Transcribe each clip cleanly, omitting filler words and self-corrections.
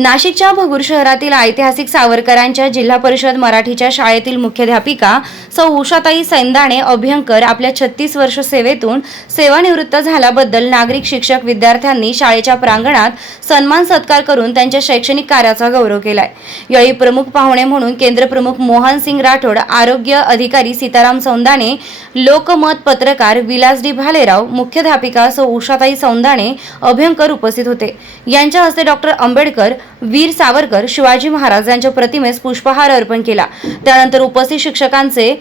नाशिकच्या भगूर शहरातील ऐतिहासिक सावरकरांच्या जिल्हा परिषद मराठीच्या शाळेतील मुख्याध्यापिका सौ उषाताई सैंदाणे अभ्यंकर आपल्या 36 वर्ष सेवेतून सेवानिवृत्त झाल्याबद्दल नागरिक शिक्षक विद्यार्थ्यांनी शाळेच्या प्रांगणात सन्मान सत्कार करून त्यांच्या शैक्षणिक कार्याचा गौरव केलाय। यावेळी प्रमुख पाहुणे म्हणून केंद्र प्रमुख मोहन सिंग राठोड, आरोग्य अधिकारी सीताराम सौंदाणे, लोकमत पत्रकार विलास डी भालेराव, मुख्याध्यापिका सौ उषाताई सौंदाणे अभ्यंकर उपस्थित होते। यांच्या हस्ते डॉक्टर आंबेडकर, वीर सावरकर, शिवाजी महाराज यांच्या प्रतिमेस पुष्पहार अर्पण केला। त्यानंतर उपस्थित शिक्षकांचे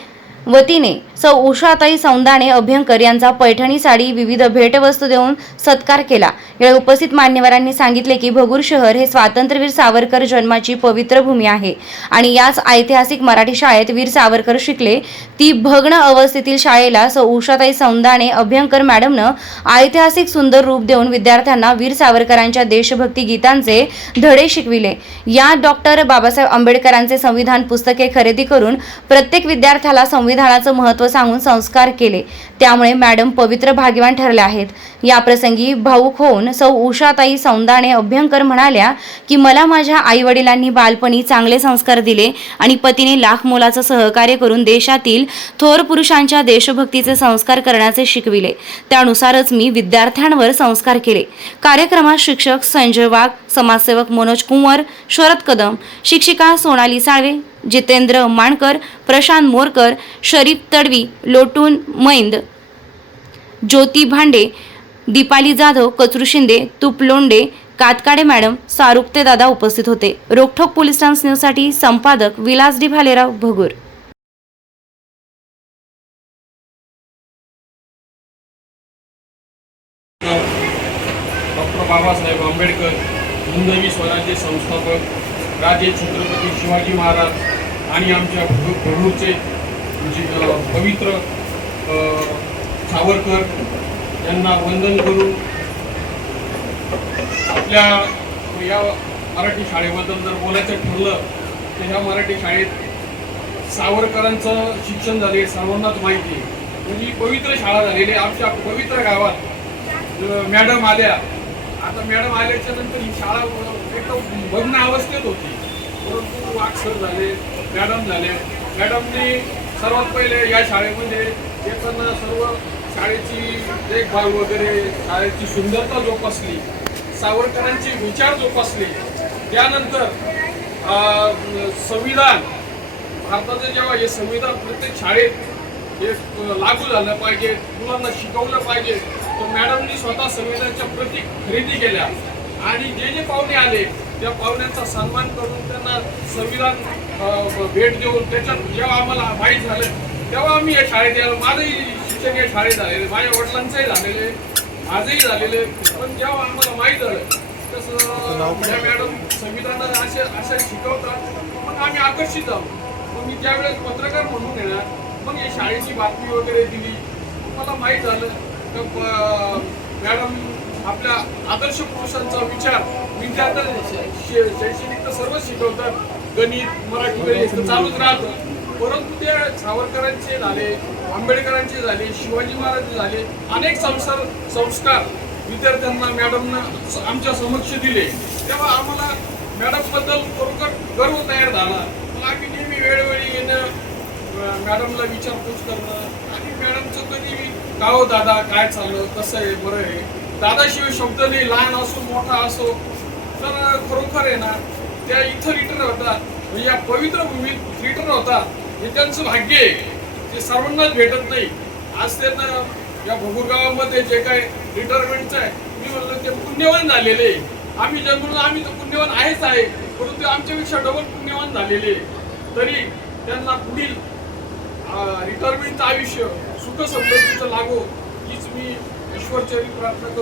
वतीने सौ उषाताई सौंदाणे अभ्यंकर यांचा पैठणी साडी, विविध भेटवस्तू देऊन सत्कार केला। यावेळी उपस्थित मान्यवरांनी सांगितले की भगूर शहर हे स्वातंत्र्यवीर सावरकर जन्माची पवित्र भूमी आहे आणि याच ऐतिहासिक मराठी शाळेत वीर सावरकर शिकले। ती भग्न अवस्थेतील शाळेला सौ उषाताई सौंदाणे अभ्यंकर मॅडमनं ऐतिहासिक सुंदर रूप देऊन विद्यार्थ्यांना वीर सावरकरांच्या देशभक्ती गीतांचे धडे शिकविले। या डॉक्टर बाबासाहेब आंबेडकरांचे संविधान पुस्तके खरेदी करून प्रत्येक विद्यार्थ्याला संविधानाचं महत्त्व सांगून संस्कार केले। त्यामुळे मॅडम पवित्र भाग्यवान ठरल्या आहेत। या प्रसंगी भावुक होऊन सौ उषाताई सौंदाणे अभ्यंकर म्हणाल्या की मला माझ्या आई वडिलांनी बालपणी चांगले संस्कार दिले आणि पतीने लाख मोलाचं सहकार्य करून देशातील थोर पुरुषांच्या देशभक्तीचे संस्कार करण्याचे शिकविले। त्यानुसारच मी विद्यार्थ्यांवर संस्कार केले। कार्यक्रमात शिक्षक संजय वाघ, समाजसेवक मनोज कुंवर, शरद कदम, शिक्षिका सोनाली साळवे, जितेंद्र माणकर, प्रशांत मोरकर, शरीफ तडवी, लोटून मैंद, ज्योती भांडे, दीपाली जाधव, कचरू शिंदे, तुप लोंडे, कातकाडे मॅडम, सारुक्ते दादा उपस्थित होते। रोकठोक पोलीस टाइम्स न्यूजसाठी संपादक विलास डी भालेराव, भगूर। डॉक्टर बाबासाहेब आंबेडकर, हिंदवी स्वराज्य संस्थापक, राजे छत्रपती शिवाजी महाराज आणि आमच्या भगूरचे पवित्र सावरकर यांना वंदन करून आपल्या या मराठी शाळेबद्दल जर बोलायचं ठरलं तर ह्या मराठी शाळेत सावरकरांचं शिक्षण झाले सर्वांनाच माहिती आहे। म्हणजे ही पवित्र शाळा झालेली आमच्या पवित्र गावात मॅडम आल्या। आता मॅडम आल्याच्या नंतर ही शाळा एकदम भग्न अवस्थेत होती, परंतु वाकसर झाले, मॅडम झाले। मॅडमने सर्वात पहिले या शाळेमध्ये येताना सर्व शाळेची देखभाल वगैरे, शाळेची सुंदरता जोपासली, सावरकरांचे विचार जोपासले। त्यानंतर संविधान, भारताचं जेव्हा हे संविधान प्रत्येक शाळेत हे लागू झालं पाहिजे, मुलांना शिकवलं पाहिजे, तर मॅडमनी स्वतः संविधानाच्या प्रती खरेदी केल्या आणि जे जे पाहुणे आले त्या पाहुण्यांचा सन्मान करून त्यांना संविधान भेट देऊन त्याच्यात जेव्हा आम्हाला माहीत झालं तेव्हा आम्ही या शाळेत यायला, माझंही शिक्षण या शाळेत झालेले, माझ्या वडिलांचंही झालेले, माझंही झालेले, पण जेव्हा आम्हाला माहीत झालं तसं त्या मॅडम संविधान असे शिकवतात, मग आम्ही आकर्षित झालो। मग मी ज्यावेळेस पत्रकार म्हणून येणार, मग या शाळेची बातमी वगैरे दिली, मला माहीत झालं तर मॅडम आपल्या आदर्श पुरुषांचा विचार विद्यार्थ्यांना शैक्षणिक तर सर्वच शिकवतात, गणित, मराठी वगैरे चालूच राहतं, परंतु ते सावरकरांचे झाले, आंबेडकरांचे झाले, शिवाजी महाराज झाले, अनेक संस्कार विद्यार्थ्यांना मॅडमनं आमच्या समक्ष दिले। तेव्हा आम्हाला मॅडमबद्दल खरोखर गर्व तयार झाला। मग आम्ही नेहमी वेळोवेळी येणं, मॅडमला विचारपूस करणं आणि मॅडमचं कधी गाव दादा काय चाललं, कसं आहे, बरं आहे, दादाशिवाय शब्द नाही, लहान असो मोठा असो, तर खरोखर आहे ना त्या इथं रिटर्न होतात, म्हणजे या पवित्र भूमीत रिटर्न होतात, हे त्यांचं भाग्य आहे, ते सर्वांनाच भेटत नाही। आज त्यांना या भगूर गावामध्ये जे काय रिटायरमेंटचं आहे, मी म्हणलं ते पुण्यवान झालेले, आम्ही जन्मून आम्ही तर पुण्यवान आहेच आहे, परंतु आमच्यापेक्षा डबल पुण्यवान झालेले, तरी त्यांना पुढील रिटायरमेंटचं आयुष्य सुख समृद्धीचं लागो हीच मी ईश्वरचरणी प्रार्थना करतो।